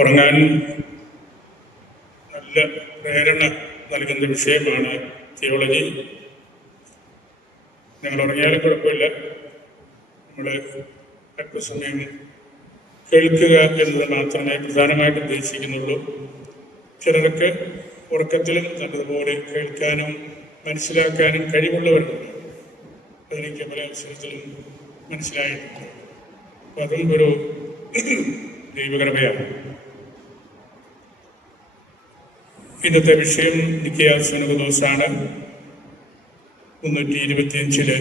ഉറങ്ങാൻ നല്ല പ്രേരണ നൽകുന്ന വിഷയമാണ് തിയോളജി. ഞങ്ങൾ ഉറങ്ങിയാലും കുഴപ്പമില്ല, നമ്മൾ അല്പസമയം കേൾക്കുക എന്നത് മാത്രമേ പ്രധാനമായിട്ട് ഉദ്ദേശിക്കുന്നുള്ളൂ. ചിലർക്ക് ഉറക്കത്തിലും നല്ലതുപോലെ കേൾക്കാനും മനസ്സിലാക്കാനും കഴിവുള്ളവരുണ്ട്. അതെനിക്ക് പല അവസരത്തിലും മനസ്സിലായിട്ടുണ്ട്. അപ്പം അതും ഒരു ദൈവകൃപയാണ്. ഇന്നത്തെ വിഷയം നിക്കയാ സുനകദോസാണ്. 325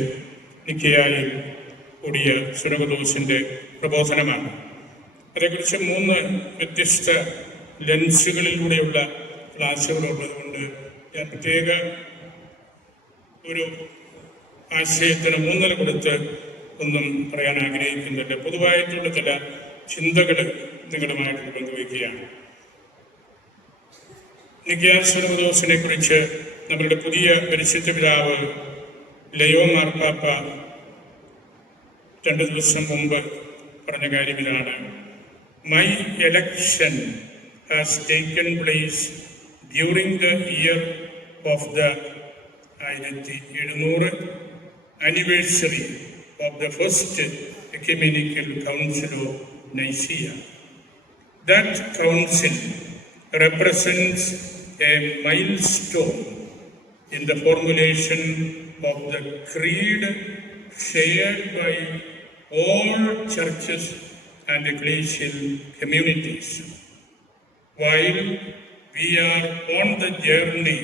നിക്കയായിൽ കൂടിയ സുനകദോസിൻ്റെ പ്രബോധനമാണ്. അതേക്കുറിച്ച് 3 വ്യത്യസ്ത ലെൻസുകളിലൂടെയുള്ള ക്ലാസ്സുകളുള്ളതുകൊണ്ട് ഞാൻ പ്രത്യേക ഒരു ആശയത്തിന് ഊന്നൽ കൊടുത്ത് ഒന്നും പറയാൻ ആഗ്രഹിക്കുന്നില്ല. പൊതുവായിട്ടുള്ള ചില ചിന്തകൾ നിങ്ങളുമായിട്ട് പങ്കുവയ്ക്കുകയാണ്. നിക്കയാ സുനകദോസിനെ കുറിച്ച് നമ്മളുടെ പുതിയ പരിശുദ്ധ പിതാവ് ലയോ മാർപ്പാപ്പ 2 ദിവസം മുമ്പ് പറഞ്ഞ കാര്യം ഇതാണ്: my election has taken place during the year of the 1700 anniversary of the first ecumenical council of Nicaea. That council represents a milestone in the formulation of the creed shared by all churches and ecclesial communities. While we are on the journey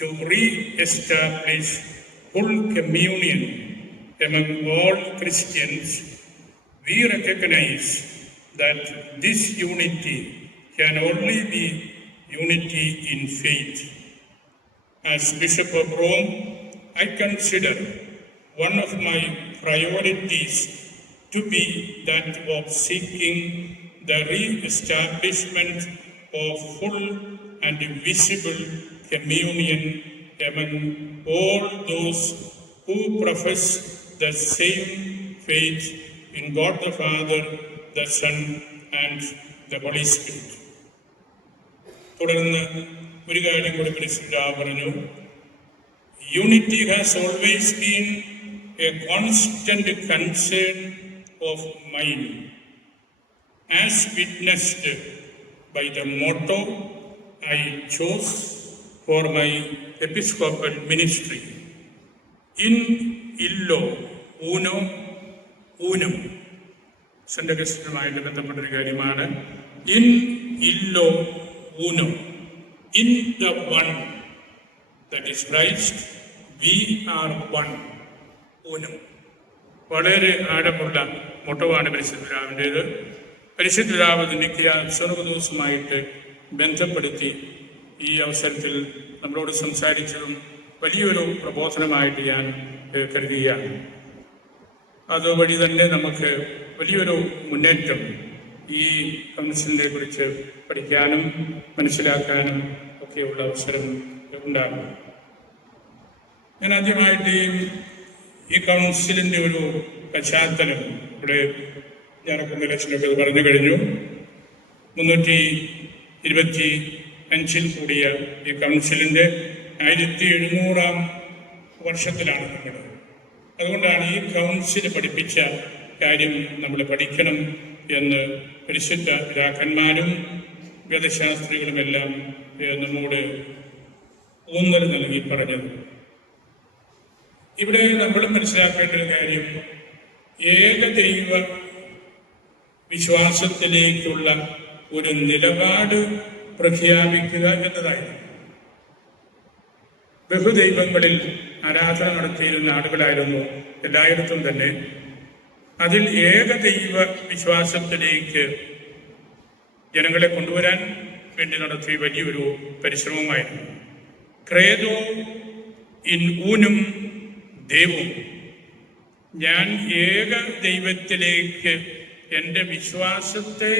to re-establish full communion among all Christians, we recognize that this unity can only be unity in faith. As Bishop of Rome, I consider one of my priorities to be that of seeking the re-establishment of full and visible communion among all those who profess the same faith in God the Father, the Son, and the Holy Spirit. തുടർന്ന് ഒരു കാര്യം കൂടി പരിശുദ്ധ പറഞ്ഞു: unity has always been a constant concern of mine, as witnessed by the motto I chose for my episcopal ministry, in ഇല്ലോ ഊനോ ഊനം. Saint അഗസ്റ്റിനുമായിട്ട് ബന്ധപ്പെട്ടൊരു കാര്യമാണ്. ഇൻ ഇല്ലോ ഊനോ, in the one that is Christ we are one. ഊനം വളരെ ആഴമുള്ള മൊട്ടവാണ് പരിശുദ്ധ പിതാവിൻ്റേത്. പരിശുദ്ധ പിതാവ് നിക്കയാ സുനകദോസുമായിട്ട് ബന്ധപ്പെടുത്തി ഈ അവസരത്തിൽ നമ്മളോട് സംസാരിച്ചതും വലിയൊരു പ്രബോധനമായിട്ട് ഞാൻ കരുതുകയാണ്. അതുവഴി തന്നെ നമുക്ക് വലിയൊരു മുന്നേറ്റം ഈ കൗൺസിലിനെ കുറിച്ച് പഠിക്കാനും മനസ്സിലാക്കാനും ഒക്കെയുള്ള അവസരം ഉണ്ടാകും. ഞാൻ ആദ്യമായിട്ട് ഈ കൗൺസിലിൻ്റെ ഒരു പശ്ചാത്തലം ഇവിടെ ഞാനൊക്കെ ലക്ഷണമൊക്കെ പറഞ്ഞു കഴിഞ്ഞു. 325 കൂടിയ ഈ കൗൺസിലിൻ്റെ 1700 വർഷത്തിലാണ് നമ്മൾ. അതുകൊണ്ടാണ് ഈ കൗൺസിൽ പഠിപ്പിച്ച കാര്യം നമ്മൾ പഠിക്കണം എന്ന് പരിശുദ്ധ പിതാക്കന്മാരും വേദശാസ്ത്രികളുമെല്ലാം നമ്മോട് ഊന്നൽ നൽകി പറഞ്ഞത്. ഇവിടെ നമ്മൾ മനസ്സിലാക്കേണ്ട ഒരു കാര്യം, ഏകദൈവ വിശ്വാസത്തിലേക്കുള്ള ഒരു നിലപാട് പ്രഖ്യാപിക്കുക എന്നതായിരുന്നു. ബഹുദൈവങ്ങളിൽ ആരാധന നടത്തിയിരുന്ന ആളുകളായിരുന്നു എല്ലായിടത്തും തന്നെ. അതിൽ ഏകദൈവ വിശ്വാസത്തിലേക്ക് ജനങ്ങളെ കൊണ്ടുവരാൻ വേണ്ടി നടത്തിയ വലിയൊരു പരിശ്രമമായിരുന്നു. ക്രേദോ ഇൻ ഊനും ദൈവം, ഞാൻ ഏക ദൈവത്തിലേക്ക് എൻ്റെ വിശ്വാസത്തെ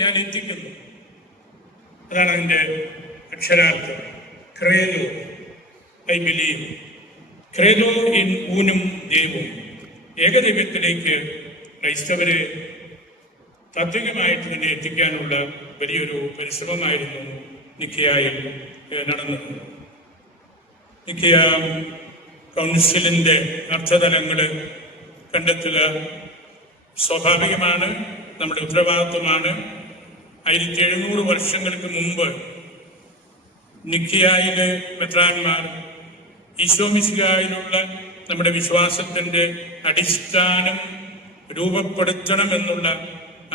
ഞാൻ എത്തിക്കുന്നു. അതാണ് അതിൻ്റെ അക്ഷരാർത്ഥം. ക്രേദോ, ഐ ബിലീവ്. ക്രേദോ ഇൻ ഊനും ദൈവം, ഏകദൈവത്തിലേക്ക് ക്രൈസ്തവരെ താത്വികമായിട്ട് തന്നെ എത്തിക്കാനുള്ള വലിയൊരു പരിശ്രമമായിരുന്നു നിഖ്യായിൽ നടന്നത്. നിഖ്യ കൗൺസിലിൻ്റെ അർത്ഥതലങ്ങൾ കണ്ടെത്തുക സ്വാഭാവികമാണ്, നമ്മുടെ ഉത്തരവാദിത്വമാണ്. 1700 വർഷങ്ങൾക്ക് മുമ്പ് നിഖ്യായിലെ മെത്രാന്മാർ ഈശോമിശിഹായിലുള്ള നമ്മുടെ വിശ്വാസത്തിൻ്റെ അടിസ്ഥാനം രൂപപ്പെടുത്തണമെന്നുള്ള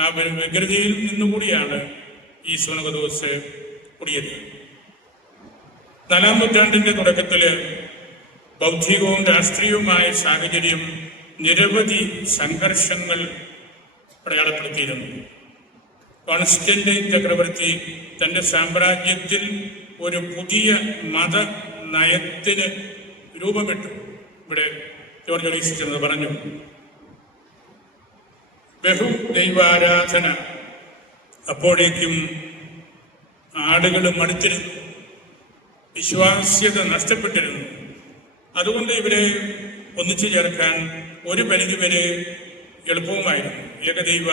ആ വ്യഗ്രതയിൽ നിന്നുകൂടിയാണ് ഈ സുനകദോസ് കൂടിയത്. 4-ാം നൂറ്റാണ്ടിൻ്റെ തുടക്കത്തിൽ ബൗദ്ധികവും രാഷ്ട്രീയവുമായ സാഹചര്യം നിരവധി സംഘർഷങ്ങൾ അടയാളപ്പെടുത്തിയിരുന്നു. കോൺസ്റ്റന്റൈൻ ചക്രവർത്തി തൻ്റെ സാമ്രാജ്യത്തിൽ ഒരു പുതിയ മത നയത്തിന് രൂപമിട്ടു. ഇവിടെ ജോർജ് ഒലീസിച്ചെന്ന് പറഞ്ഞു, ബഹുദൈവാരാധന അപ്പോഴേക്കും ആളുകൾ മടുത്തിരുന്നു, വിശ്വാസ്യത നഷ്ടപ്പെട്ടിരുന്നു. അതുകൊണ്ട് ഇവരെ ഒന്നിച്ചു ചേർക്കാൻ ഒരു പരിധിവരെ എളുപ്പവുമായിരുന്നു. ഏകദൈവ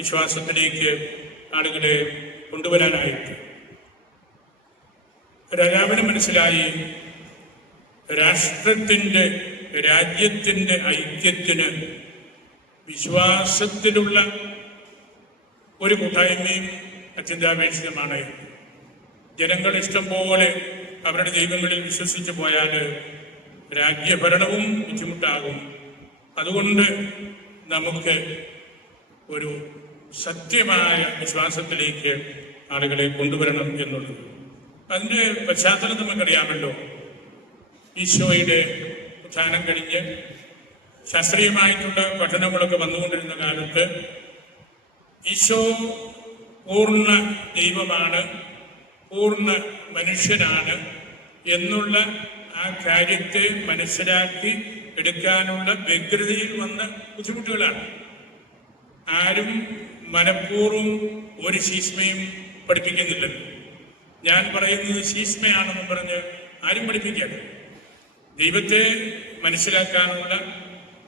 വിശ്വാസത്തിലേക്ക് ആളുകളെ കൊണ്ടുവരാനായിട്ട് രാജാവിന് മനസ്സിലായി, രാജ്യത്തിൻ്റെ ഐക്യത്തിന് വിശ്വാസത്തിലുള്ള ഒരു കൂട്ടായ്മയും അത്യന്താപേക്ഷിതമാണ്. ജനങ്ങൾ ഇഷ്ടം പോലെ അവരുടെ ദൈവങ്ങളിൽ വിശ്വസിച്ചു പോയാൽ രാജ്യഭരണവും ബുദ്ധിമുട്ടാകും. അതുകൊണ്ട് നമുക്ക് ഒരു സത്യമായ വിശ്വാസത്തിലേക്ക് ആളുകളെ കൊണ്ടുവരണം എന്നുള്ളത്. അതിൻ്റെ പശ്ചാത്തലം നമുക്കറിയാമല്ലോ. ഈശോയുടെ ഉത്ഥാനം കഴിഞ്ഞ് ശാസ്ത്രീയമായിട്ടുള്ള പഠനങ്ങളൊക്കെ വന്നുകൊണ്ടിരുന്ന കാലത്ത് ഈശോ പൂർണ്ണ ദൈവമാണ്, പൂർണ്ണ മനുഷ്യനാണ് എന്നുള്ള ആ കാര്യത്തെ മനസ്സിലാക്കി എടുക്കാനുള്ള വ്യഗ്രതയിൽ വന്ന ബുദ്ധിമുട്ടുകളാണ്. ആരും മനഃപൂർവ്വം ഒരു ശീഷ്മയും പഠിപ്പിക്കുന്നില്ലല്ലോ. ഞാൻ പറയുന്നത് ശീഷ്മയാണെന്ന് പറഞ്ഞ് ആരും പഠിപ്പിക്കാതെ ദൈവത്തെ മനസ്സിലാക്കാനുള്ള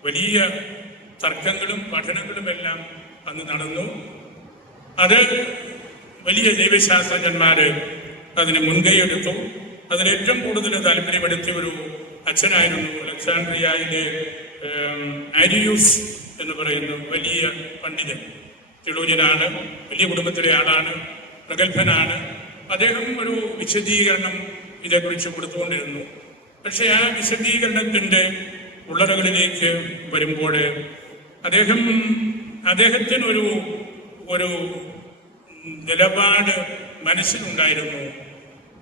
വലിയ തർക്കങ്ങളും പഠനങ്ങളുമെല്ലാം അന്ന് നടന്നു. അത് വലിയ ദൈവശാസ്ത്രജ്ഞന്മാർ അതിന് മുൻകൈയെടുത്തു. അതിലേറ്റവും കൂടുതൽ താല്പര്യമെടുത്തിയ ഒരു അച്ഛനായിരുന്നു അലക്സാണ്ട്രിയയിലെ ആരിയൂസ് എന്ന് പറയുന്ന വലിയ പണ്ഡിതൻ. തിളൂര്യനാണ്, വലിയ കുടുംബത്തിലെ ആളാണ്, പ്രഗത്ഭനാണ്. അദ്ദേഹം ഒരു വിശദീകരണം ഇതേക്കുറിച്ച് കൊടുത്തുകൊണ്ടിരുന്നു. പക്ഷെ ആ വിശദീകരണത്തിൻ്റെ ഉള്ളറകളിലേക്ക് വരുമ്പോൾ അദ്ദേഹത്തിനൊരു ഒരു നിലപാട് മനസ്സിലുണ്ടായിരുന്നു.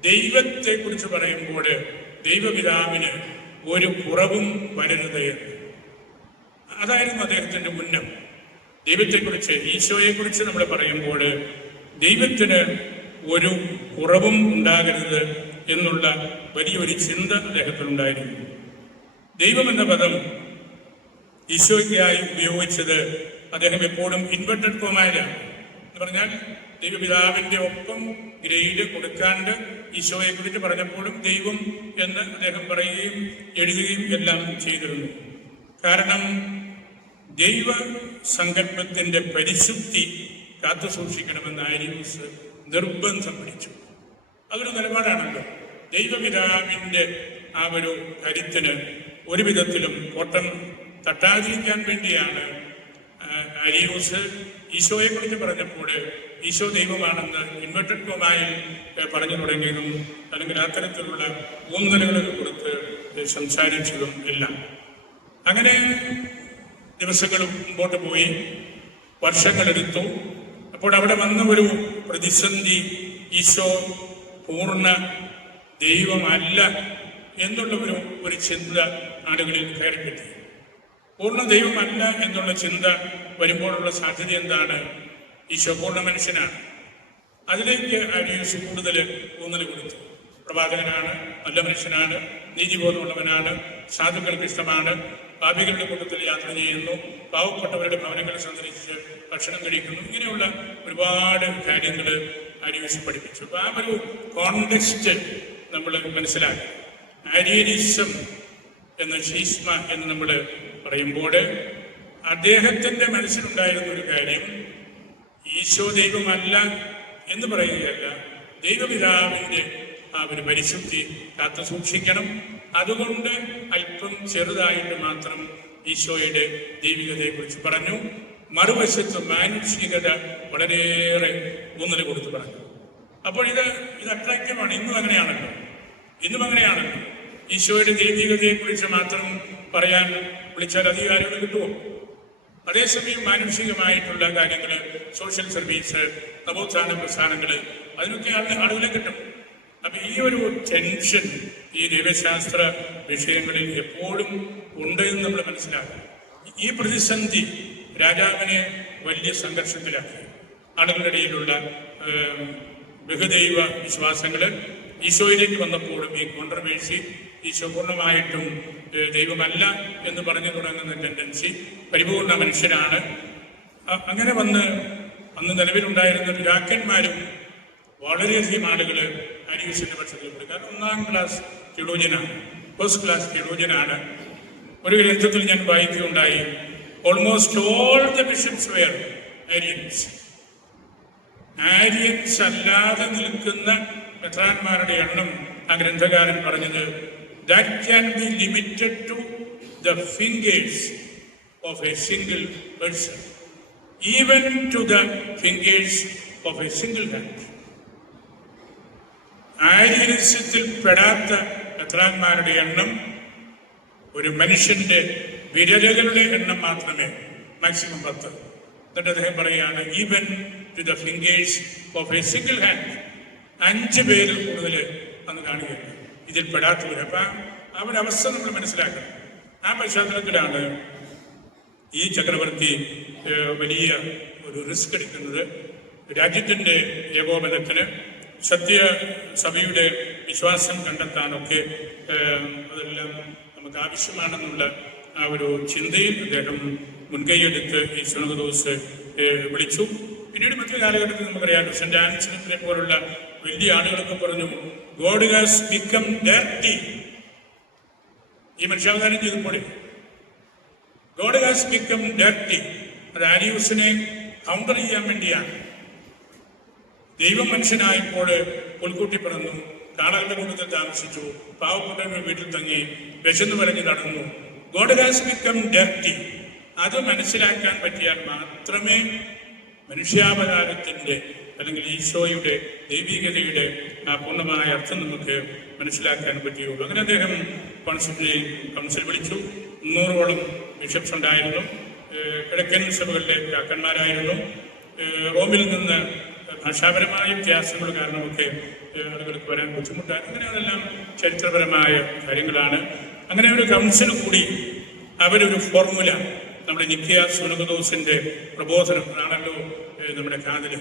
ദൈവത്തെക്കുറിച്ച് പറയുമ്പോൾ ദൈവപിതാവിന് ഒരു കുറവും വരരുത്. അതായിരുന്നു അദ്ദേഹത്തിൻ്റെ മുന്നം. ദൈവത്തെക്കുറിച്ച്, ഈശോയെക്കുറിച്ച് നമ്മൾ പറയുമ്പോൾ ദൈവത്തിന് ഒരു കുറവും ഉണ്ടാകരുത് എന്നുള്ള വലിയൊരു ചിന്ത അദ്ദേഹത്തിനുണ്ടായിരുന്നു. ദൈവം എന്ന പദം ഈശോയ്ക്കായി ഉപയോഗിച്ചത് അദ്ദേഹം എപ്പോഴും ഇൻവെർട്ടഡ് കോമയിലാണ്. എന്ന് പറഞ്ഞാൽ ദൈവപിതാവിൻ്റെ ഒപ്പം ഗ്രേഡ് കൊടുക്കാണ്ട് ഈശോയെക്കുറിച്ച് പറഞ്ഞപ്പോഴും ദൈവം എന്ന് അദ്ദേഹം പറയുകയും എഴുതുകയും എല്ലാം ചെയ്തിരുന്നു. കാരണം ദൈവ സങ്കല്പത്തിൻ്റെ പരിശുദ്ധി കാത്തു സൂക്ഷിക്കണമെന്ന് ആരിയൂസ് നിർബന്ധം പിടിച്ചു. അതൊരു നിലപാടാണല്ലോ. ദൈവപിതാവിൻ്റെ ആ ഒരു കരുത്തിന് ഒരു വിധത്തിലും കോട്ടം തട്ടാതിരിക്കാൻ വേണ്ടിയാണ് ആരിയൂസ് ഈശോയെക്കുറിച്ച് പറഞ്ഞപ്പോൾ ഈശോ ദൈവമാണെന്ന് ഇൻവെർട്ടഡ് കോമയിൽ പറഞ്ഞു തുടങ്ങിയതും അല്ലെങ്കിൽ അത്തരത്തിലുള്ള ഊന്നലുകൾ കൊടുത്ത് സംസാരിച്ചതും എല്ലാം. അങ്ങനെ ദിവസങ്ങൾ മുമ്പോട്ട് പോയി, വർഷങ്ങളെടുത്തു. അപ്പോൾ അവിടെ വന്ന ഒരു പ്രതിസന്ധി, ഈശോ പൂർണ്ണ ദൈവമല്ല എന്നുള്ള ഒരു ചിന്ത ആളുകളിൽ കയറിപ്പറ്റി. പൂർണ്ണ ദൈവമല്ല എന്നുള്ള ചിന്ത വരുമ്പോഴുള്ള സാധ്യത എന്താണ്? ഈശോ പൂർണ്ണ മനുഷ്യനാണ്. അതിലേക്ക് ആരിയൂസ് കൂടുതൽ ഊന്നൽ കൊടുത്തു. പ്രവാചകനാണ്, നല്ല മനുഷ്യനാണ്, നീതിബോധമുള്ളവനാണ്, സാധുക്കൾക്ക് ഇഷ്ടമാണ്, പാപികളുടെ കൂട്ടത്തിൽ യാത്ര ചെയ്യുന്നു, പാവപ്പെട്ടവരുടെ ഭവനങ്ങൾ സന്ദർശിച്ച് ഭക്ഷണം കഴിക്കുന്നു. ഇങ്ങനെയുള്ള ഒരുപാട് കാര്യങ്ങൾ ആരിയൂസ് പഠിപ്പിച്ചു. അപ്പോൾ ആ ഒരു കോണ്ടെക്സ്റ്റ് നമ്മൾ മനസ്സിലാക്കി. ആര്യനിസം എന്ന ശീഷ്മ എന്ന് നമ്മൾ പറയുമ്പോൾ അദ്ദേഹത്തിൻ്റെ മനസ്സിലുണ്ടായിരുന്ന ഒരു കാര്യം, ഈശോ ദൈവമല്ല എന്ന് പറയുകയല്ല, ദൈവപിതാവിൻ്റെ ആ ഒരു പരിശുദ്ധി കാത്തു സൂക്ഷിക്കണം. അതുകൊണ്ട് അല്പം ചെറുതായിട്ട് മാത്രം ഈശോയുടെ ദൈവികതയെക്കുറിച്ച് പറഞ്ഞു. മറുവശത്ത് മാനുഷികത വളരെയേറെ ഊന്നൽ കൊടുത്ത് പറഞ്ഞു. അപ്പോൾ ഇത് അട്രാക്റ്റീവാണ്. ഇന്നും അങ്ങനെയാണല്ലോ. ഈശോയുടെ ദൈവികതയെക്കുറിച്ച് മാത്രം പറയാൻ വിളിച്ചാൽ അധികാരികൾ കിട്ടുമോ? അതേസമയം മാനുഷികമായിട്ടുള്ള കാര്യങ്ങൾ, സോഷ്യൽ സർവീസ്, നവോത്ഥാന പ്രസ്ഥാനങ്ങൾ, അതിനൊക്കെ ആളുകളെ കിട്ടും. അപ്പൊ ഈ ഒരു ടെൻഷൻ ഈ ദൈവശാസ്ത്ര വിഷയങ്ങളിൽ എപ്പോഴും ഉണ്ട് എന്ന് നമ്മൾ മനസ്സിലാക്കണം. ഈ പ്രതിസന്ധി രാജാവിനെ വലിയ സംഘർഷത്തിലാക്കി. ആളുകളുടെ ഇടയിലുള്ള ബഹുദൈവ വിശ്വാസങ്ങൾ ഈശോയിലേക്ക് വന്നപ്പോഴും ഈ കോൺട്രവേഴ്സി, ഈശോ പൂർണ്ണമായിട്ടും ദൈവമല്ല എന്ന് പറഞ്ഞു തുടങ്ങുന്ന ടെൻഡൻസി, പരിപൂർണ മനുഷ്യരാണ്, അങ്ങനെ വന്ന് അന്ന് നിലവിലുണ്ടായിരുന്ന പിതാക്കന്മാരും വളരെയധികം ആളുകൾ അരിയൂസിന്റെ പക്ഷത്തിൽ പോയി. കാരണം 1ാം ക്ലാസ് തിയോളജിയനാണ്, ഫസ്റ്റ് ക്ലാസ് തിയോളജിയനാണ്. ഒരു ഗ്രന്ഥത്തിൽ ഞാൻ വായിക്കുകയുണ്ടായി, almost all the bishops were Arians. Arians അല്ലാതെ നിൽക്കുന്ന മെത്രാന്മാരുടെ എണ്ണം ആ ഗ്രന്ഥകാരൻ പറഞ്ഞത് that can be limited to the fingers of a single person, even to the fingers of a single hand. ആര്യനിസത്തിൽ പെടാത്ത മെത്രാന്മാരുടെ എണ്ണം ഒരു മനുഷ്യന്റെ വിരലുകളുടെ എണ്ണം മാത്രമേ, മാക്സിമം 10. എന്നിട്ട് അദ്ദേഹം പറയുകയാണ്, even to the fingers of a single hand. 5 പേരിൽ കൂടുതൽ അന്ന് കാണുകയുണ്ട് ഇതിൽ പെടാത്തവർ. അപ്പൊ ആ ഒരു അവസ്ഥ നമ്മൾ മനസ്സിലാക്കണം. ആ പശ്ചാത്തലത്തിലാണ് ഈ ചക്രവർത്തി വലിയ ഒരു റിസ്ക് എടുക്കുന്നത്. രാജ്യത്തിന്റെ ഏകോപനത്തിന്, സത്യസഭയുടെ വിശ്വാസം കണ്ടെത്താനൊക്കെ അതെല്ലാം നമുക്ക് ആവശ്യമാണെന്നുള്ള ആ ഒരു ചിന്തയിൽ അദ്ദേഹം മുൻകൈയെടുത്ത് ഈ സുനകദോസ് വിളിച്ചു. പിന്നീട് മറ്റൊരു കാലഘട്ടത്തിൽ നമുക്കറിയാം, സെന്റ് ആൻസിനെ പോലുള്ള വലിയ ആളുകളൊക്കെ പറഞ്ഞു, ഗോഡ് ഹാസ് ബിക്കം ഡർട്ടി. ഈ മനുഷ്യാവതാരം ചെയ്തപ്പോൾ ഗോഡ് ഹാസ് ബിക്കം ഡർട്ടി. അത് ആരിയൂസിനെ കൗണ്ടർ ചെയ്യാൻ വേണ്ടിയാണ്. ദൈവം മനുഷ്യനായപ്പോൾ പുൽക്കൂട്ടി പിറന്നു, കാടകളുടെ കൂട്ടത്തിൽ താമസിച്ചു, പാവപ്പെട്ടവരുടെ വീട്ടിൽ തങ്ങി, വിശന്ന് പറഞ്ഞ് നടന്നു. God has become dirty. അത് മനസ്സിലാക്കാൻ പറ്റിയാൽ മാത്രമേ മനുഷ്യാവതാരത്തിന്റെ അല്ലെങ്കിൽ ഈശോയുടെ ദൈവികതയുടെ ആ പൂർണ്ണമായ അർത്ഥം നമുക്ക് മനസ്സിലാക്കാൻ പറ്റുകയുള്ളൂ. അങ്ങനെ അദ്ദേഹം കൗൺസിൽ വിളിച്ചു. 300ഓളം ബിഷപ്സ് ഉണ്ടായിരുന്നു. കിഴക്കൻ സഭകളിലെ പിതാക്കന്മാരായിരുന്നു. റോമിൽ നിന്ന് ഭാഷാപരമായ വ്യത്യാസങ്ങൾ കാരണമൊക്കെ ആളുകൾക്ക് വരാൻ ബുദ്ധിമുട്ടാണ്. അങ്ങനെ അതെല്ലാം ചരിത്രപരമായ കാര്യങ്ങളാണ്. അങ്ങനെ ഒരു കൗൺസിൽ കൂടി അവരൊരു ഫോർമുല, നമ്മുടെ നിക്കിയ സുനകദോസിന്റെ പ്രബോധനം ആണല്ലോ നമ്മുടെ കാതിൽ.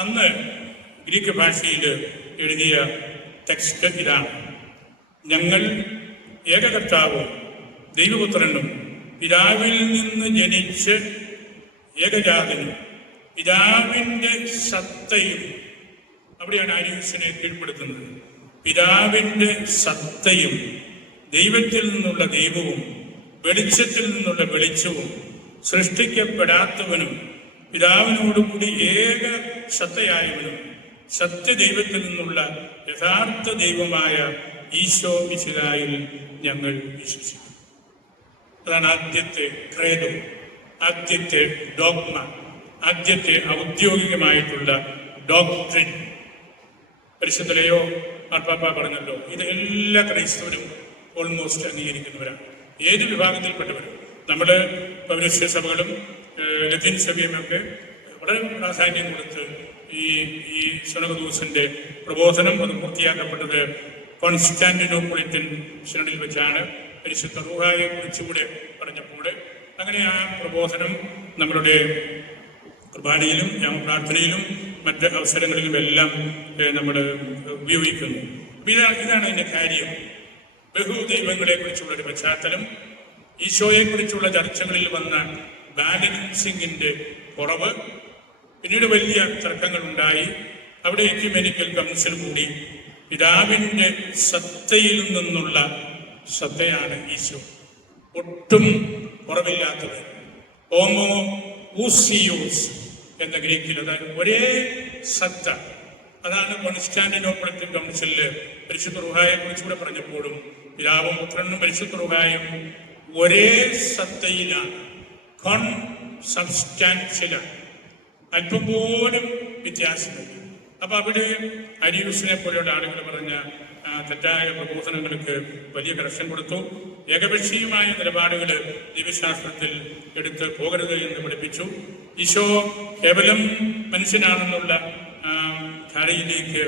അന്ന് ഗ്രീക്ക് ഭാഷയിൽ എഴുതിയ ടെക്സ്റ്റ് ഇതാണ്: ഞങ്ങൾ ഏകകർത്താവും ദൈവപുത്രനും പിതാവിൽ നിന്ന് ജനിച്ച് ഏകജാതനും പിതാവിൻ്റെ സത്തയും. അവിടെയാണ് ആരിയൂസിനെ കീഴ്പ്പെടുത്തുന്നത്. പിതാവിൻ്റെ സത്തയും ദൈവത്തിൽ നിന്നുള്ള ദൈവവും വെളിച്ചത്തിൽ നിന്നുള്ള വെളിച്ചവും സൃഷ്ടിക്കപ്പെടാത്തവനും പിതാവിനോടുകൂടി ഏക സത്തയായവനും സത്യദൈവത്തിൽ നിന്നുള്ള യഥാർത്ഥ ദൈവമായ ഈശോ മിശിഹായിൽ ഞങ്ങൾ വിശ്വസിക്കുന്നു. അതാണ് ആദ്യത്തെ ക്രേഡോ, ആദ്യത്തെ ഡോഗ്മ, ആദ്യത്തെ ഔദ്യോഗികമായിട്ടുള്ള ഡോക്ട്രിൻ. പരിശുദ്ധ ലയോ മാർപ്പാപ്പ പറഞ്ഞല്ലോ, ഇത് എല്ലാ ക്രൈസ്തവരും ഓൾമോസ്റ്റ് അംഗീകരിക്കുന്നവരാണ്, ഏത് വിഭാഗത്തിൽപ്പെട്ടവരും. നമ്മൾ പൗരസ്ത്യ സഭകളും ലത്തീൻ സഭയുമൊക്കെ വളരെ പ്രാധാന്യം കൊടുത്ത് ഈ സുനകദോസിന്റെ പ്രബോധനം അത് പൂർത്തിയാക്കപ്പെട്ടത് കോൺസ്റ്റാന്റിനോപ്പൊളിറ്റൻ സിനഡിൽ വെച്ചാണ്. പരിശുദ്ധ റൂഹായെ കുറിച്ചുകൂടെ പറഞ്ഞപ്പോൾ അങ്ങനെ ആ പ്രബോധനം നമ്മളുടെ കുർബാനയിലും പ്രാർത്ഥനയിലും മറ്റ് അവസരങ്ങളിലുമെല്ലാം നമ്മൾ ഉപയോഗിക്കുന്നു. ഇതാണ് അതിൻ്റെ കാര്യം. ബഹുദൈവങ്ങളെ കുറിച്ചുള്ള ഒരു പശ്ചാത്തലം, ഈശോയെക്കുറിച്ചുള്ള ചർച്ചകളിൽ വന്ന ബാലൻസിങ്ങിന്റെ കുറവ്, പിന്നീട് വലിയ തർക്കങ്ങളുണ്ടായി. അവിടെ എക്യുമെനിക്കൽ കൗൺസിൽ കൂടി പിതാവിൻ്റെ സത്തയിൽ നിന്നുള്ള സത്തയാണ് ഈശോ, ഒട്ടും കുറവില്ലാത്തത്. ഹോമോ ഊസിയോസ്, എന്ന ഗ്രീക്കിൽ, അതായത് ഒരേ സത്ത. അതാണ് കോൺസ്റ്റാന്റിനോപ്പിൾ കൗൺസിലില് പരിശുദ്ധ റൂഹായെ കുറിച്ചുകൂടെ പറഞ്ഞപ്പോഴും പിതാവും പുത്രനും പരിശുദ്ധ റൂഹായും ഒരേ സത്തയിലാണ്, സബ്സ്റ്റാൻഷ്യലാണ്, അല്പം പോലും വ്യത്യാസമില്ല. അപ്പൊ അവിടെ അരിയൂസിനെ പോലെയുള്ള ആളുകൾ പറഞ്ഞ തെറ്റായ പ്രബോധനങ്ങൾക്ക് വലിയ കർശനം കൊടുത്തു. ഏകപക്ഷീയമായ നിലപാടുകൾ ദൈവശാസ്ത്രത്തിൽ എടുത്ത് പോകരുത് എന്ന് പഠിപ്പിച്ചു. ഈശോ കേവലം മനുഷ്യനാണെന്നുള്ള ധാരയിലേക്ക്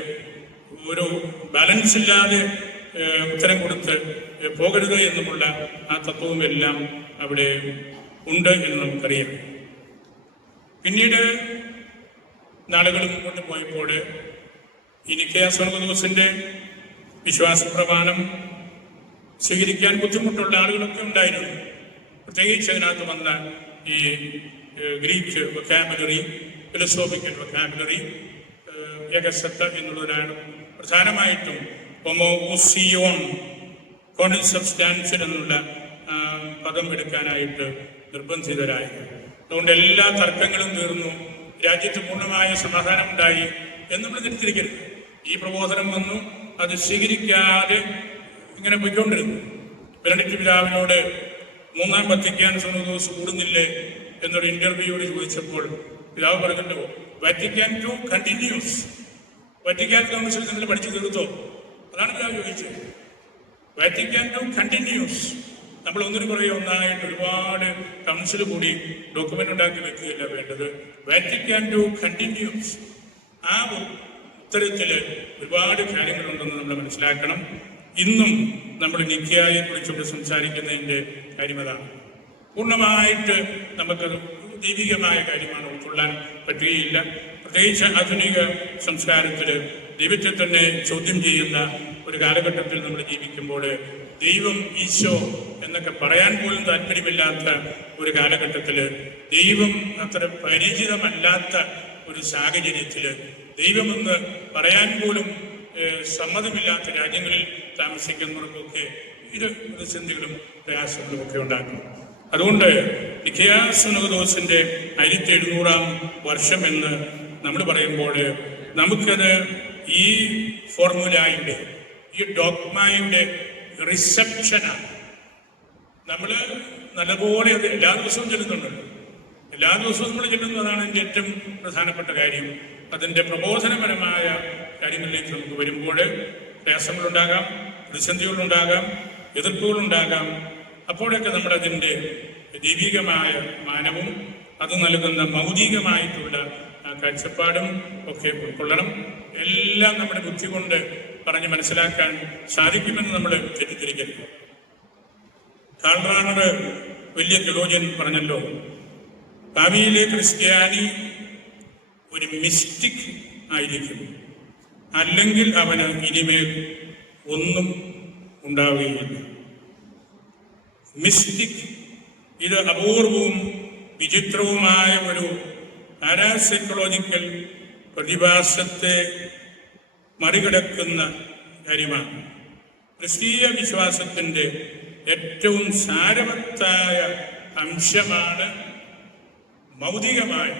ഒരു ബാലൻസ് ഇല്ലാതെ ഉത്തരം കൊടുത്ത് പോകരുത് എന്നുമുള്ള ആ തത്വവും എല്ലാം അവിടെ ഉണ്ട് എന്ന് നമുക്കറിയാം. പിന്നീട് നാളുകൾ മുന്നോട്ട് പോയപ്പോൾ ഈ നിക്കയ സുനകദോസിന്റെ വിശ്വാസ പ്രമാണം സ്വീകരിക്കാൻ ബുദ്ധിമുട്ടുള്ള ആളുകളൊക്കെ ഉണ്ടായിരുന്നു. പ്രത്യേകിച്ച് അതിനകത്ത് വന്ന ഈ ഗ്രീക്ക് വൊക്കാബുലറി, ഫിലോസോഫിക്കൽ വൊക്കാബുലറി, ഏകസത്ത എന്നുള്ളതിനാണ് പ്രധാനമായിട്ടും ഹോമോസിയോൺ, കോൺസബ്സ്റ്റാൻഷ്യൽ എന്നുള്ള പദം എടുക്കാനായിട്ട് നിർബന്ധിതരായത്. അതുകൊണ്ട് എല്ലാ തർക്കങ്ങളും തീർന്നു, രാജ്യത്ത് പൂർണ്ണമായ സമാധാനം ഉണ്ടായി എന്ന് നമ്മൾ തിരിച്ചിരിക്കരുത്. ഈ പ്രബോധനം വന്നു, അത് സ്വീകരിക്കാതെ ഇങ്ങനെ പോയിക്കൊണ്ടിരുന്നു. ബെനഡിക്ട് പിതാവിനോട് മൂന്നാം വത്തിക്കാൻ സുനോദോസ് കൂടുന്നില്ലേ എന്നൊരു ഇന്റർവ്യൂവിൽ ചോദിച്ചപ്പോൾ പിതാവ് പറഞ്ഞല്ലോ, Vatican two continues. Vatican council നിങ്ങൾ പഠിച്ചു തീർത്തോ? അതാണ് പിതാവ് ചോദിച്ചത്. Vatican two continues. നമ്മൾ ഒന്നിനു പുറകെ ഒന്നായിട്ട് ഒരുപാട് കൗൺസിൽ കൂടി ഡോക്യുമെന്റ് ഉണ്ടാക്കി വെക്കുകയല്ല വേണ്ടത്. Vatican two continues. ആ ഉത്തരത്തിൽ ഒരുപാട് കാര്യങ്ങളുണ്ടെന്ന് നമ്മൾ മനസ്സിലാക്കണം. ഇന്നും നമ്മൾ നിക്കയെ കുറിച്ചുകൂടി സംസാരിക്കുന്നതിൻ്റെ കാര്യം അതാണ്. പൂർണ്ണമായിട്ട് നമുക്കത് ദൈവികമായ കാര്യമാണ്, ഉൾക്കൊള്ളാൻ പറ്റുകയില്ല. പ്രത്യേകിച്ച് ആധുനിക സംസ്കാരത്തിൽ ദൈവത്തെ തന്നെ ചോദ്യം ചെയ്യുന്ന ഒരു കാലഘട്ടത്തിൽ നമ്മൾ ജീവിക്കുമ്പോൾ ദൈവം, ഈശോ എന്നൊക്കെ പറയാൻ പോലും താല്പര്യമില്ലാത്ത ഒരു കാലഘട്ടത്തിൽ, ദൈവം അത്ര പരിചിതമല്ലാത്ത ഒരു സാഹചര്യത്തിൽ, ദൈവമെന്ന് പറയാൻ പോലും സമ്മതമില്ലാത്ത രാജ്യങ്ങളിൽ താമസിക്കുന്നവർക്കൊക്കെ ഇത് പ്രതിസന്ധികളും പ്രയാസങ്ങളും ഒക്കെ ഉണ്ടാക്കും. അതുകൊണ്ട് നിക്കയ സുനകദോസിന്റെ 1700-ാം വർഷം എന്ന് നമ്മൾ പറയുമ്പോൾ നമുക്കത് ഈ ഫോർമുലയുടെ, ഈ ഡോഗ്മയുടെ റിസപ്ഷനാണ്. നമ്മൾ നല്ലപോലെ അത് എല്ലാ ദിവസവും ചെല്ലുന്നുണ്ട്. എല്ലാ ദിവസവും നമ്മൾ ചെല്ലുന്നതാണ് അതിൻ്റെ ഏറ്റവും പ്രധാനപ്പെട്ട കാര്യം. അതിൻ്റെ പ്രബോധനപരമായ കാര്യങ്ങളിലേക്ക് നമുക്ക് വരുമ്പോൾ പ്രയാസങ്ങളുണ്ടാകാം, പ്രതിസന്ധികളുണ്ടാകാം, എതിർപ്പുകളുണ്ടാകാം. അപ്പോഴൊക്കെ നമ്മളതിൻ്റെ ദൈവികമായ മാനവും അത് നൽകുന്ന മൗലികമായിട്ടുള്ള കാഴ്ചപ്പാടും ഒക്കെ ഉൾക്കൊള്ളണം. എല്ലാം നമ്മുടെ ബുദ്ധി കൊണ്ട് പറഞ്ഞ് മനസ്സിലാക്കാൻ സാധിക്കുമെന്ന് നമ്മൾ തെറ്റിദ്ധരിക്കരുത്. കാൾ റാണർ, വലിയ തിയോളജിയൻ, പറഞ്ഞല്ലോ, ഭാവിയിലെ ക്രിസ്ത്യാനി ഒരു മിസ്റ്റിക് ആയിരിക്കും, അല്ലെങ്കിൽ അവന് ഇനിമേൽ ഒന്നും ഉണ്ടാവുകയില്ല. മിസ്റ്റിക്, ഇത് അപൂർവവും വിചിത്രവുമായ ഒരു പാരാസൈക്കോളജിക്കൽ പ്രതിഭാസത്തെ മറികടക്കുന്ന കാര്യമാണ്. ക്രിസ്തീയ വിശ്വാസത്തിൻ്റെ ഏറ്റവും സാരവത്തായ അംശമാണ് മൗലികമായ,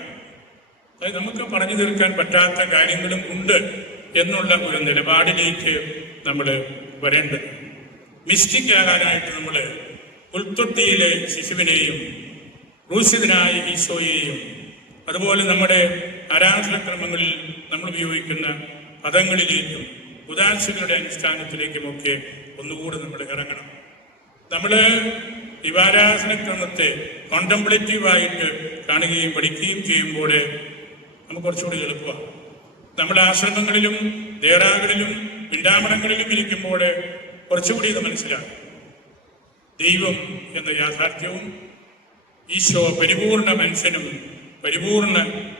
അതായത് നമുക്ക് പറഞ്ഞു തീർക്കാൻ പറ്റാത്ത കാര്യങ്ങളും ഉണ്ട് എന്നുള്ള ഒരു നിലപാടിലേക്ക് നമ്മൾ വരേണ്ടത്. മിസ്റ്റിക് ആകാനായിട്ട് നമ്മൾ പുൽത്തൊട്ടിയിലെ ശിശുവിനെയും ക്രൂശിതനായ ഈശോയെയും അതുപോലെ നമ്മുടെ ആരാധനക്രമങ്ങളിൽ നമ്മൾ ഉപയോഗിക്കുന്ന പദങ്ങളിലേക്കും ഉദാശകളുടെ അനുഷ്ഠാനത്തിലേക്കുമൊക്കെ ഒന്നുകൂടി നമ്മൾ ഇറങ്ങണം. നമ്മൾ ദിവാരാധനക്രമത്തെ കോണ്ടംപ്ലേറ്റീവായിട്ട് കാണുകയും പഠിക്കുകയും ചെയ്യുമ്പോൾ നമുക്ക് കുറച്ചുകൂടി എളുപ്പമാണ്. നമ്മുടെ ആശ്രമങ്ങളിലും ദേറാകളിലും പിണ്ടാമണങ്ങളിലും ഇരിക്കുമ്പോൾ കുറച്ചുകൂടി ഇത് മനസ്സിലാക്കും. ദൈവം എന്ന യാഥാർത്ഥ്യവും ഈശോ പരിപൂർണ മനുഷ്യനും പരിപൂർണ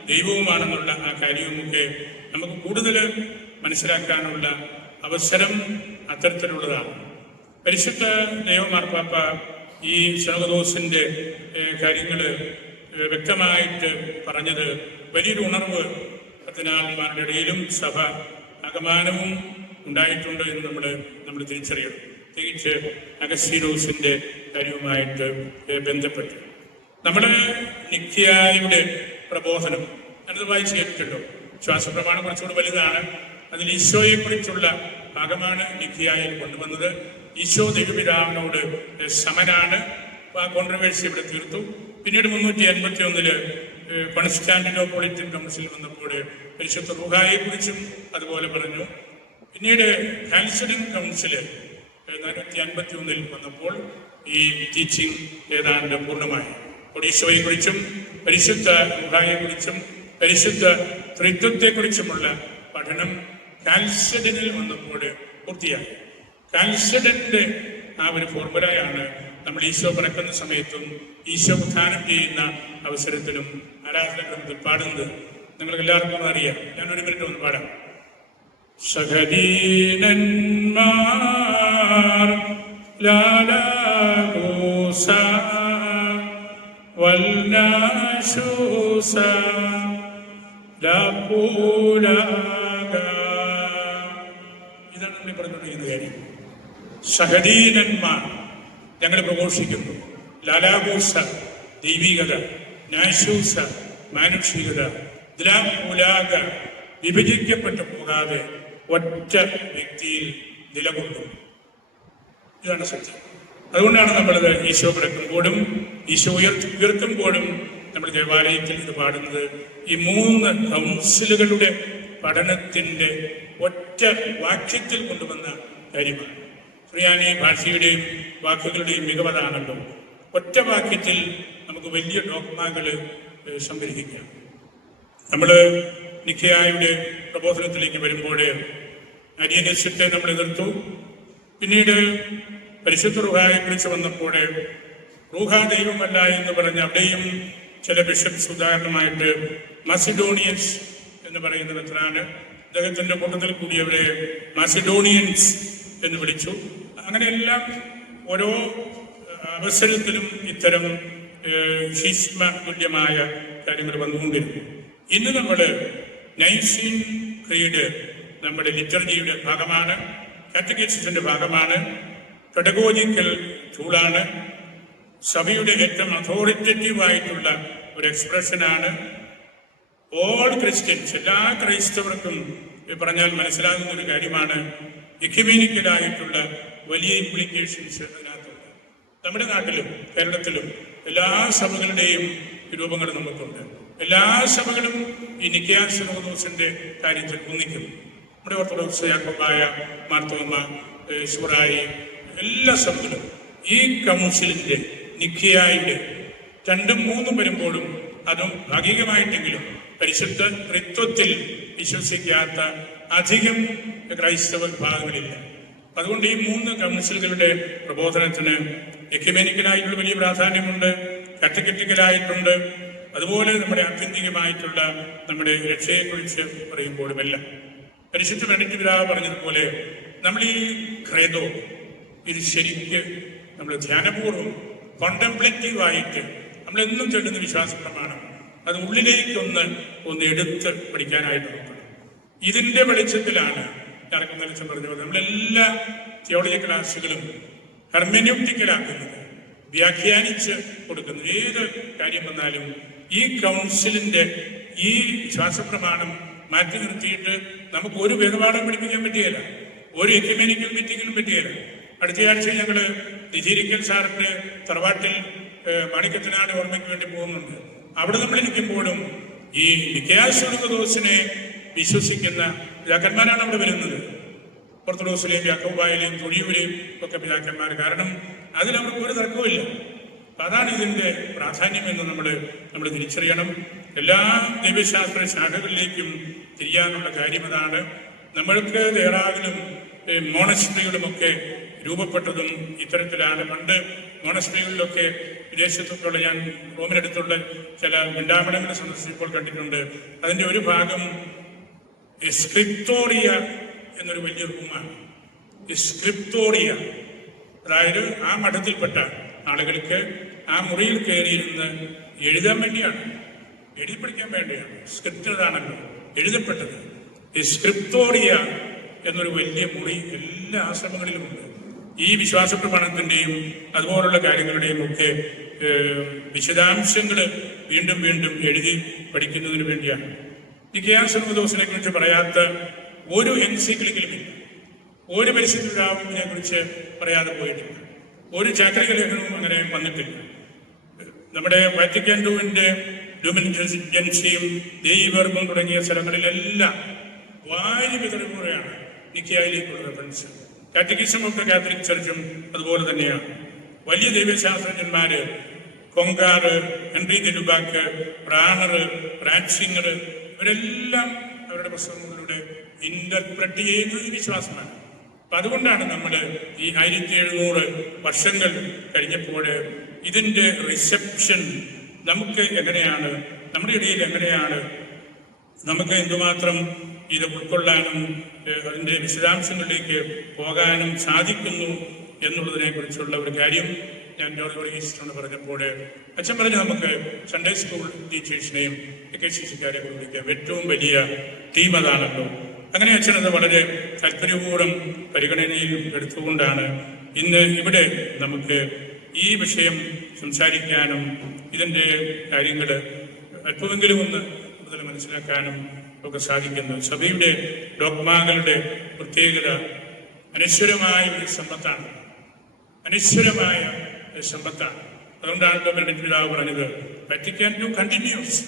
ദൈവവുമാണെന്നുള്ള ആ കാര്യവുമൊക്കെ നമുക്ക് കൂടുതൽ മനസ്സിലാക്കാനുള്ള അവസരം അത്തരത്തിലുള്ളതാണ്. പരിശുദ്ധ ദേവമാർപ്പാപ്പ ഈ സുനകദോസിന്റെ കാര്യങ്ങൾ വ്യക്തമായിട്ട് പറഞ്ഞത് വലിയൊരു ഉണർവ് കർദിനാൾമാരുടെ ഇടയിലും സഭ ആകമാനവും ഉണ്ടായിട്ടുണ്ട് എന്ന് നമ്മൾ തിരിച്ചറിയണം. പ്രത്യേകിച്ച് അഗസ്തീനോസിന്റെ കാര്യവുമായിട്ട് ബന്ധപ്പെട്ട് നമ്മുടെ നിക്യായുടെ പ്രബോധനം, ഞാനത് വായിച്ചു കേട്ടിട്ടുണ്ടോ? വിശ്വാസപ്രമാണം കുറച്ചുകൂടി വലുതാണ്. അതിൽ ഈശോയെ കുറിച്ചുള്ള ഭാഗമാണ് നിഖ്യായിൽ കൊണ്ടുവന്നത്. ഈശോ ദൈവപിതാവിനോട് സമനാണ്. ആ കോൺട്രവേഴ്സി ഇവിടെ തീർത്തു. പിന്നീട് 351 കോൺസ്റ്റാന്റിനോപ്പൊളിറ്റൻ കൗൺസിൽ വന്നപ്പോൾ പരിശുദ്ധ റൂഹായെ കുറിച്ചും അതുപോലെ പറഞ്ഞു. പിന്നീട് കാൽസഡിൻ കൗൺസിൽ 451 വന്നപ്പോൾ ഈ ടീച്ചിങ് ഏതാണ്ട് പൂർണ്ണമായി. അപ്പോൾ ഈശോയെ കുറിച്ചും പരിശുദ്ധ റൂഹായെ കുറിച്ചും പരിശുദ്ധ ത്രിത്വത്തെക്കുറിച്ചുമുള്ള പഠനം കാൽസഡിനിൽ വന്നപ്പോൾ പൂർത്തിയായി. കാൽസഡിന്റെ ആ ഒരു ഫോർമുലയാണ് നമ്മൾ ഈശോ പിറക്കുന്ന സമയത്തും ഈശോ ഉത്ഥാനം ചെയ്യുന്ന അവസരത്തിലും ആരാധനഗ്രന്ഥത്തിൽ പാടുന്നത്. നിങ്ങൾക്ക് എല്ലാവർക്കും അറിയാം. ഞാൻ 1 മിനിറ്റ് ഒന്ന് പാടാം. സഹദീനന്മാർ ലാലാഗോസ വൽനാശൂസ ലാപൂലാഗ. ഇതാണ് നമ്മൾ പറഞ്ഞുകൊണ്ടിരിക്കുന്ന കാര്യം. സഹദീനന്മാർ ഞങ്ങൾ പ്രഘോഷിക്കുന്നു. ലാലാഗോസ ദൈവികത, നാശൂസ മാനുഷികത, ദ്ലാപൂലാഗ വിഭജിക്കപ്പെട്ടു പോകാതെ ഒറ്റ വ്യക്തിയിൽ നിലകൊള്ളും. ഇതാണ് സത്യം. അതുകൊണ്ടാണ് നമ്മളത് ഈശോ പിറക്കുമ്പോഴും ഈശോ ഉയർത്തുമ്പോഴും നമ്മൾ ദേവാലയത്തിൽ ഇത് പാടുന്നത്. ഈ 3 കൗൺസിലുകളുടെ പഠനത്തിന്റെ ഒറ്റ വാക്യത്തിൽ കൊണ്ടുവന്ന കാര്യമാണ്. സുറിയാനി ഭാഷയുടെയും വാക്കുകളുടെയും മികവതാണല്ലോ. ഒറ്റ വാക്യത്തിൽ നമുക്ക് വലിയ ഡോഗ്മകൾ സംഗ്രഹിക്കാം. നമ്മൾ നിഖ്യായുടെ പ്രബോധനത്തിലേക്ക് വരുമ്പോൾ അരിയനിസത്തെ നമ്മൾ എതിർത്തു. പിന്നീട് പരിശുദ്ധ റൂഹായെ കുറിച്ച് വന്നപ്പോൾ റൂഹ ദൈവമല്ല എന്ന് പറഞ്ഞ് അവിടെയും ചില ബിഷപ്സ്, ഉദാഹരണമായിട്ട് മാസിഡോണിയൻസ് എന്ന് പറയുന്ന മെത്രാന് അദ്ദേഹത്തിന്റെ കൂട്ടത്തിൽ കൂടിയവരെ മാസിഡോണിയൻസ് എന്ന് വിളിച്ചു. അങ്ങനെയെല്ലാം ഓരോ അവസരത്തിലും ഇത്തരം ശീഷ്മ തുല്യമായ കാര്യങ്ങൾ വന്നുകൊണ്ടിരുന്നു. ഇന്ന് നമ്മൾ നൈസീൻ ക്രീഡ് നമ്മുടെ ലിറ്റർജിയുടെ ഭാഗമാണ്, കാറ്റഗിസത്തിന്റെ ഭാഗമാണ്, പെഡഗോജിക്കൽ ടൂളാണ്, സഭയുടെ ഏറ്റവും അതോറിറ്റേറ്റീവായിട്ടുള്ള ഒരു എക്സ്പ്രഷനാണ്. ഓൾ ക്രിസ്ത്യൻസ്, എല്ലാ ക്രൈസ്തവർക്കും പറഞ്ഞാൽ മനസ്സിലാകുന്ന ഒരു കാര്യമാണ്. എക്യുമെനിക്കലായിട്ടുള്ള വലിയ ഇംപ്ലിക്കേഷൻസ് അതിനകത്തുണ്ട്. നമ്മുടെ നാട്ടിലും കേരളത്തിലും എല്ലാ സഭകളുടെയും രൂപങ്ങൾ നമുക്കുണ്ട്. എല്ലാ സഭകളും ഈ നിഖ്യാ സിനോദോസിന്റെ കാര്യത്തിൽ ഒന്നിക്കും. നമ്മുടെ ഓർത്തഡോക്സ്, യാക്കോബായ, മാർത്തോമ, ശുറായി എല്ലാ സഭകളും ഈ കൗൺസിലിന്റെ നിഖ്യായുടെ 2ഉം 3ഉം വരുമ്പോഴും അതും ഭാഗികമായിട്ടെങ്കിലും പരിശുദ്ധ ത്രിത്വത്തിൽ വിശ്വസിക്കാത്ത അധികം ക്രൈസ്തവ വിഭാഗങ്ങളില്ല. അതുകൊണ്ട് ഈ 3 കൗൺസിലുകളുടെ പ്രബോധനത്തിന് എക്യുമെനിക്കലായിട്ടുള്ള വലിയ പ്രാധാന്യമുണ്ട്, കാറ്റഗറ്റിക്കലായിട്ടുണ്ട്. അതുപോലെ നമ്മുടെ ആത്യന്തികമായിട്ടുള്ള നമ്മുടെ രക്ഷയെക്കുറിച്ച് പറയുമ്പോഴുമെല്ലാം പരിശുദ്ധ ബെനഡിക്ട് പിതാവ് പറഞ്ഞതുപോലെ നമ്മൾ ഈ ക്രേദോ ഇത് ശരിക്ക് നമ്മൾ ധ്യാനപൂർവ്വം കോണ്ടംപ്ലേറ്റീവായിട്ട് നമ്മളെന്നും ചൊല്ലുന്ന വിശ്വാസ പ്രമാണം അത് ഉള്ളിലേക്കൊന്ന് എടുത്ത് പഠിക്കാനായിട്ട് നോക്കണം. ഇതിന്റെ വെളിച്ചത്തിലാണ് ഞാനൊക്കെ നിലച്ചം പറഞ്ഞത് നമ്മളെല്ലാ തിയോളജി ക്ലാസ്സുകളും ഹെർമെനൂട്ടിക്കലാക്കുന്നത്, വ്യാഖ്യാനിച്ച് കൊടുക്കുന്നത്. ഏത് കാര്യം വന്നാലും ഈ കൗൺസിലിന്റെ ഈ വിശ്വാസപ്രമാണം മാറ്റി നിർത്തിയിട്ട് നമുക്ക് ഒരു വേദപാഠം പഠിപ്പിക്കാൻ പറ്റുകയില്ല, ഒരു എക്യുമെനിക്കൽ മീറ്റിങ്ങിനും പറ്റുകയില്ല. അടുത്തയാഴ്ച ഞങ്ങള് നിധീരിക്കൽ സാറിന്റെ തറവാട്ടിൽ മാണിക്കത്തിനാട് ഓർമ്മയ്ക്ക് വേണ്ടി പോകുന്നുണ്ട്. അവിടെ നമ്മൾ ഇരിക്കുമ്പോഴും ഈ നിഖ്യാ സിനോദോസിനെ വിശ്വസിക്കുന്ന പിതാക്കന്മാരാണ് അവിടെ വരുന്നത്. ഓർത്തഡോക്സിലെയും യാക്കോബായിലെയും തൊഴിയൂരെയും ഒക്കെ പിതാക്കന്മാർ. കാരണം അതിലവർക്ക് ഒരു തർക്കവുമില്ല. അതാണ് ഇതിന്റെ പ്രാധാന്യം എന്ന് നമ്മൾ തിരിച്ചറിയണം. എല്ലാ ദൈവശാസ്ത്ര ശാഖകളിലേക്കും തിരിയാനുള്ള കാര്യം അതാണ്. നമ്മൾക്ക് ദേറാവിലും മോണസ്ട്രികളുമൊക്കെ രൂപപ്പെട്ടതും ഇത്തരത്തിലാണ്. പണ്ട് മോണസ്ട്രികളിലൊക്കെ വിദേശത്തൊക്കെയുള്ള, ഞാൻ റോമിനടുത്തുള്ള ചില ഗണ്ടാമണങ്ങൾ സന്ദർശിച്ചപ്പോൾ കണ്ടിട്ടുണ്ട്. അതിന്റെ ഒരു ഭാഗം സ്ക്രിപ്റ്റോറിയ എന്നൊരു വലിയ റൂമാണ്. സ്ക്രിപ്റ്റോറിയ, അതായത് ആ മഠത്തിൽപ്പെട്ട ആളുകൾക്ക് ആ മുറിയിൽ കയറിയിരുന്ന് എഴുതാൻ വേണ്ടിയാണ്, എഴുതി പഠിക്കാൻ വേണ്ടിയാണ്. സ്ക്രിപ്റ്റ് അതാണല്ലോ എഴുതപ്പെട്ടത്. സ്ക്രിപ്റ്റോറിയ എന്നൊരു വലിയ മുറി എല്ലാ ആശ്രമങ്ങളിലുമുണ്ട്. ഈ വിശ്വാസ പ്രമാണത്തിന്റെയും അതുപോലുള്ള കാര്യങ്ങളുടെയും ഒക്കെ വിശദാംശങ്ങൾ വീണ്ടും വീണ്ടും എഴുതി പഠിക്കുന്നതിന് വേണ്ടിയാണ്. നിക്കോയ സുന്നതദോസിനെ കുറിച്ച് പറയാത്ത ഒരു എൻസൈക്ലിക്കലുമില്ല, ഒരു പരിശുദ്ധ പിതാവിനെ കുറിച്ച് പറയാതെ പോയിട്ടില്ല, ഒരു ചാക്രിക ലേഖനവും അങ്ങനെ വന്നിട്ടില്ല. നമ്മുടെ വാറ്റിക്കാൻ II ലൂമിൻ ജൻസിയും ദൈവവർഗം തുടങ്ങിയ സ്ഥലങ്ങളിലെല്ലാം വാരി വിതറുകയാണ് നിക്കോയയിലേക്കുള്ള reference. Catechism of the Catholic ചർച്ചും അതുപോലെ തന്നെയാണ്. വലിയ ദൈവശാസ്ത്രജ്ഞന്മാര് കൊങ്കാറ്, ഹെൻറി ദെലുബാക്ക്, റാണർ, റാറ്റ്സിംഗർ ഇവരെല്ലാം അവരുടെ പുസ്തകങ്ങളിലൂടെ ഇന്റർപ്രറ്റ് ചെയ്യുന്നത് വിശ്വാസമാണ്. അപ്പൊ അതുകൊണ്ടാണ് നമ്മൾ ഈ 1700 വർഷങ്ങൾ കഴിഞ്ഞപ്പോൾ ഇതിന്റെ റിസപ്ഷൻ നമുക്ക് എങ്ങനെയാണ്, നമ്മുടെ ഇടയിൽ എങ്ങനെയാണ്, നമുക്ക് എന്തുമാത്രം ഇത് ഉൾക്കൊള്ളാനും അതിൻ്റെ വിശദാംശങ്ങളിലേക്ക് പോകാനും സാധിക്കുന്നു എന്നുള്ളതിനെ കുറിച്ചുള്ള ഒരു കാര്യം ഞാൻ ജോർജ് വർഗീസിനോട് പറഞ്ഞപ്പോൾ അച്ഛൻ പറഞ്ഞ് നമുക്ക് സൺഡേ സ്കൂൾ ടീച്ചേഴ്സിനെയും KCCക്കാരെ വിളിക്കാം. ഏറ്റവും വലിയ ടീം അതാണല്ലോ. അങ്ങനെ അച്ഛനത് വളരെ താല്പര്യപൂർവ്വം പരിഗണനയിൽ എടുത്തുകൊണ്ടാണ് ഇന്ന് ഇവിടെ നമുക്ക് ഈ വിഷയം സംസാരിക്കാനും ഇതിൻ്റെ കാര്യങ്ങൾ അല്പമെങ്കിലും ഒന്ന് കൂടുതൽ മനസ്സിലാക്കാനും ഒക്കെ സാധിക്കുന്നു. സഭയുടെ ഡോഗ്മാകളുടെ പ്രത്യേകത അനശ്വരമായ ഒരു സമ്പത്താണ്, അനശ്വരമായ സമ്പത്താണ്. അതുകൊണ്ടാണ് ബെനഡിക്ട് പിതാവ് പറഞ്ഞത് വാറ്റിക്കാൻ II കണ്ടിന്യൂസ്.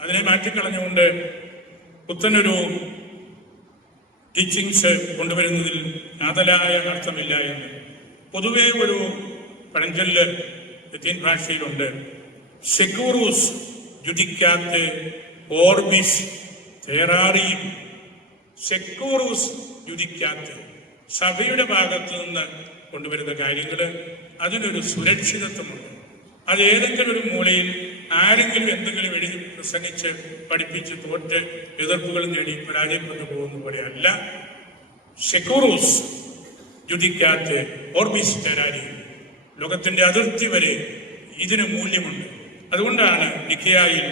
അതിനെ മാറ്റിക്കളഞ്ഞുകൊണ്ട് പുത്തനൊരു ടീച്ചിങ്സ് കൊണ്ടുവരുന്നതിൽ കാതലായ അർത്ഥമില്ല എന്ന്. പൊതുവെ ഒരു പഴഞ്ചൊല്ല് ലത്തീൻ ഭാഷയിലുണ്ട്, സെക്യൂറൂസ് ജുഡിക്കാത്തെ ഓർബിസ് തേറാറിയും. സെക്യൂറൂസ് ജുഡിക്കാത്തെ, സഭയുടെ ഭാഗത്തു നിന്ന് കൊണ്ടുവരുന്ന കാര്യങ്ങൾ അതിനൊരു സുരക്ഷിതത്വമുണ്ട്. അത് ഏതെങ്കിലും ഒരു മൂലയിൽ ആരെങ്കിലും എന്തെങ്കിലും എഴുതി പ്രസംഗിച്ച് പഠിപ്പിച്ച് തോറ്റ് എതിർപ്പുകൾ നേടി പരാജയപ്പെട്ടു പോകുന്ന പോലെ അല്ല. സെക്യൂറൂസ് ജുഡിക്കാത്തെ ഓർബിസ് തേറാറിയും. ലോകത്തിന്റെ അതിർത്തി വരെ ഇതിന് മൂല്യമുണ്ട്. അതുകൊണ്ടാണ് നിക്കോയായിൽ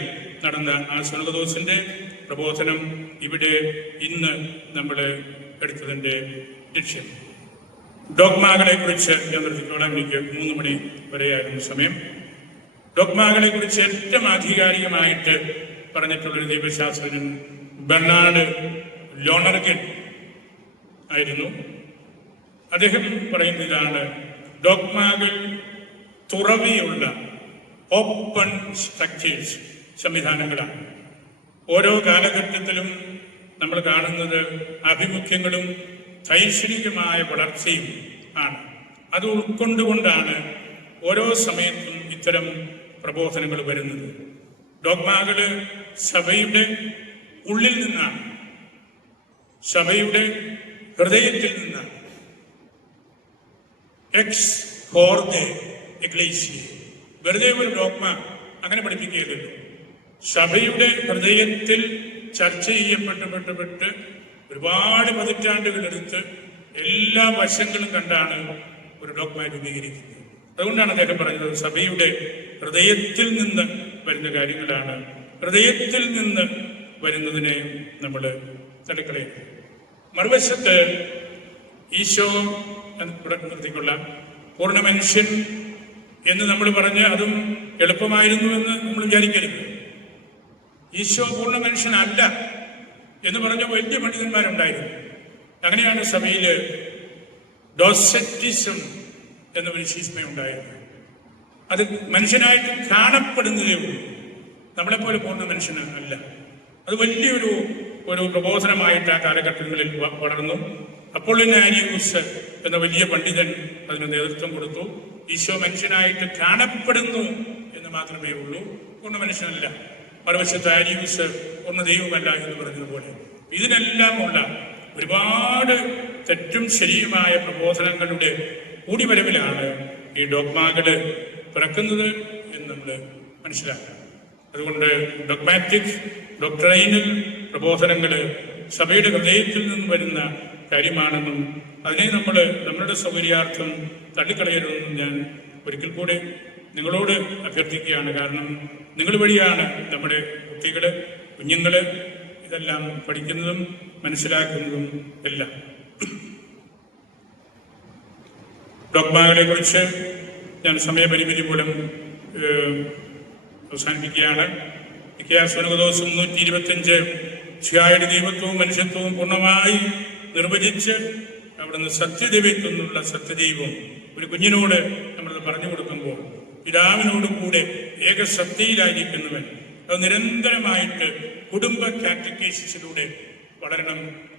നടന്ന ആ സുന്നതദോസിന്റെ പ്രബോധനം ഇവിടെ ഇന്ന് നമ്മൾ എടുത്തതിൻ്റെ ലക്ഷ്യം. ഡോഗ്മാകളെ കുറിച്ച് ഞാൻ നിർത്തിക്കോളാം, എനിക്ക് 3 മണി വരെയായിരുന്നു സമയം. ഡോഗ്മാകളെ കുറിച്ച് ഏറ്റവും ആധികാരികമായിട്ട് പറഞ്ഞിട്ടുള്ളൊരു ദൈവശാസ്ത്രജ്ഞൻ ബെർണാഡ് ലോണർഗൻ ആയിരുന്നു. അദ്ദേഹം പറയുന്ന ഇതാണ്, ഡോഗ്മാകൾ തുറവിയുള്ള ഓപ്പൺ സ്ട്രക്ചേഴ്സ്, സംവിധാനങ്ങളാണ്. ഓരോ കാലഘട്ടത്തിലും നമ്മൾ കാണുന്നത് ആഭിമുഖ്യങ്ങളും ശൈക്ഷണികമായ വളർച്ചയും ആണ്. അത് ഉൾക്കൊണ്ടുകൊണ്ടാണ് ഓരോ സമയത്തും ഇത്തരം പ്രബോധനങ്ങൾ വരുന്നത്. ഡോഗ്മാകള് സഭയുടെ ഉള്ളിൽ നിന്നാണ്, സഭയുടെ ഹൃദയത്തിൽ നിന്നാണ്. എക്സ് ഹോർദെ എക്ലേസിയ, വെറുതെ ഒരു ഡോഗ്മ അങ്ങനെ പഠിപ്പിക്കുകയല്ലോ. സഭയുടെ ഹൃദയത്തിൽ ചർച്ച ചെയ്യപ്പെട്ട് ഒരുപാട് പതിറ്റാണ്ടുകളെടുത്ത് എല്ലാ വശങ്ങളും കണ്ടാണ് ഒരു ഡോഗ്മ രൂപീകരിക്കുന്നത്. അതുകൊണ്ടാണ് അദ്ദേഹം പറഞ്ഞത് സഭയുടെ ഹൃദയത്തിൽ നിന്ന് വരുന്ന കാര്യങ്ങളാണ്. ഹൃദയത്തിൽ നിന്ന് വരുന്നതിനെ നമ്മൾ തടുക്കളയും. മറുവശത്ത് ഈശോ നിർത്തിക്കൊള്ളാം, പൂർണ്ണ മനുഷ്യൻ എന്ന് നമ്മൾ പറഞ്ഞ് അതും എളുപ്പമായിരുന്നു എന്ന് നമ്മൾ വിചാരിക്കരുത്. ഈശോ പൂർണ്ണ മനുഷ്യനല്ല എന്ന് പറഞ്ഞ വലിയ പണ്ഡിതന്മാരുണ്ടായിരുന്നു. അങ്ങനെയാണ് സഭയിൽ ഡോസെറ്റിസം എന്ന ഒരു ശീഷ്മ ഉണ്ടായത്. അത് മനുഷ്യനായിട്ട് കാണപ്പെടുന്നതേ ഉള്ളൂ, നമ്മളെപ്പോലെ പൂർണ്ണ മനുഷ്യന് അല്ല. അത് വലിയൊരു പ്രബോധനമായിട്ട് ആ കാലഘട്ടങ്ങളിൽ വളർന്നു. അപ്പോളിനാരിയൂസ് എന്ന വലിയ പണ്ഡിതൻ അതിന് നേതൃത്വം കൊടുത്തു. ഈശോ മനുഷ്യനായിട്ട് കാണപ്പെടുന്നു എന്ന് മാത്രമേ ഉള്ളൂ, പൂർണ്ണ മനുഷ്യനല്ല. മറുവശത്ത് ആരിയൂസ് പൂർണ്ണ ദൈവമല്ല എന്ന് പറഞ്ഞതുപോലെ ഇതിനെല്ലാമുള്ള ഒരുപാട് തെറ്റും ശരിയുമായ പ്രബോധനങ്ങളുടെ കൂടിവരവിലാണ് ഈ ഡോഗ്മാകള് പിറക്കുന്നത് എന്ന് നമ്മൾ മനസ്സിലാക്കണം. അതുകൊണ്ട് ഡോഗ്മാറ്റിക് ഡോക്ട്രൈനൽ പ്രബോധനങ്ങൾ സഭയുടെ ഹൃദയത്തിൽ നിന്നും വരുന്ന കാര്യമാണെന്നും അതിനെ നമ്മൾ നമ്മളുടെ സൗകര്യാർത്ഥം തള്ളിക്കളയരുതെന്നും ഞാൻ ഒരിക്കൽ കൂടെ നിങ്ങളോട് അഭ്യർത്ഥിക്കുകയാണ്. കാരണം നിങ്ങൾ വഴിയാണ് നമ്മുടെ കുഞ്ഞുങ്ങള് ഇതെല്ലാം പഠിക്കുന്നതും മനസ്സിലാക്കുന്നതും എല്ലാം. ഡോഗ്മാകളെ കുറിച്ച് ഞാൻ സമയപരിമിതി മൂലം അവസാനിപ്പിക്കുകയാണ്. നിക്കയാസ്വനകദോസം 325 ശിഹായുടെ ദൈവത്വവും മനുഷ്യത്വവും പൂർണ്ണമായി നിർവചിച്ച് അവിടുന്ന് സത്യദൈവത്തിൽ നിന്നുള്ള സത്യദൈവം ഒരു കുഞ്ഞിനോട് നമ്മളത് പറഞ്ഞു കൊടുക്കുമ്പോൾ പിതാവിനോട് കൂടെ ഏകസത്യയിലായിരിക്കുന്നവൻ അത് നിരന്തരമായിട്ട് കുടുംബ കാറ്റഗൈസിസിലൂടെ വളരണം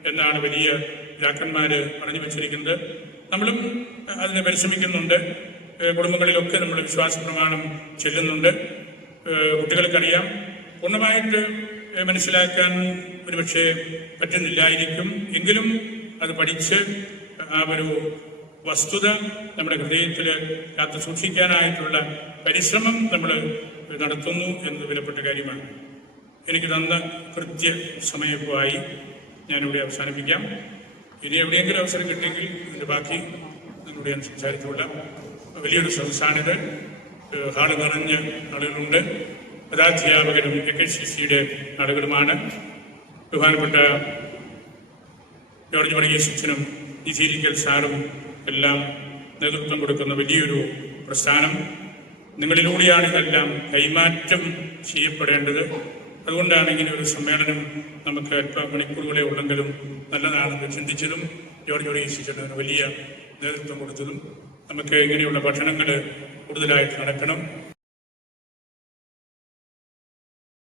എന്നാണ് വലിയ പിതാക്കന്മാര് പറഞ്ഞു വെച്ചിരിക്കുന്നത്. നമ്മളും അതിന് പരിശ്രമിക്കുന്നുണ്ട്. കുടുംബങ്ങളിലൊക്കെ നമ്മൾ വിശ്വാസ പ്രമാണം ചെല്ലുന്നുണ്ട്. കുട്ടികൾക്കറിയാം, പൂർണ്ണമായിട്ട് മനസ്സിലാക്കാൻ ഒരുപക്ഷെ പറ്റുന്നില്ലായിരിക്കും. എങ്കിലും അത് പഠിച്ച് ആ ഒരു വസ്തുത നമ്മുടെ ഹൃദയത്തിൽ കാത്തു സൂക്ഷിക്കാനായിട്ടുള്ള പരിശ്രമം നമ്മൾ നടത്തുന്നു എന്നത് വിലപ്പെട്ട കാര്യമാണ്. എനിക്ക് തന്ന കൃത്യ സമയമായി ഞാനിവിടെ അവസാനിപ്പിക്കാം. ഇനി എവിടെയെങ്കിലും അവസരം കിട്ടിയെങ്കിൽ ഇതിൻ്റെ ബാക്കി നിങ്ങളുടെ ഞാൻ സംസാരിച്ചുകൊള്ളാം. വലിയൊരു സദസ്സാണിത്. ഹാള് നിറഞ്ഞ ആളുകളുണ്ട്. പദാധ്യാപകരും എക്കസിയുടെ ആളുകളുമാണ്. ബഹുമാനപ്പെട്ട ജോർജ് വർഗീസ് അച്ഛനും ഇസീരിക്കൽ സാറും എല്ലാം നേതൃത്വം കൊടുക്കുന്ന വലിയൊരു പ്രസ്ഥാനം. നിങ്ങളിലൂടെയാണ് ഇതെല്ലാം കൈമാറ്റം ചെയ്യപ്പെടേണ്ടത്. അതുകൊണ്ടാണ് ഇങ്ങനെ ഒരു സമ്മേളനം നമുക്ക് അല്പ മണിക്കൂറുകളെ ഉള്ളെങ്കിലും നല്ലതാണെന്ന് ചിന്തിച്ചതും ജോർജ് വർഗീസ് അച്ഛന് വലിയ നേതൃത്വം കൊടുത്തതും. നമുക്ക് ഇങ്ങനെയുള്ള പഠനങ്ങൾ കൂടുതലായിട്ട് നടക്കണം.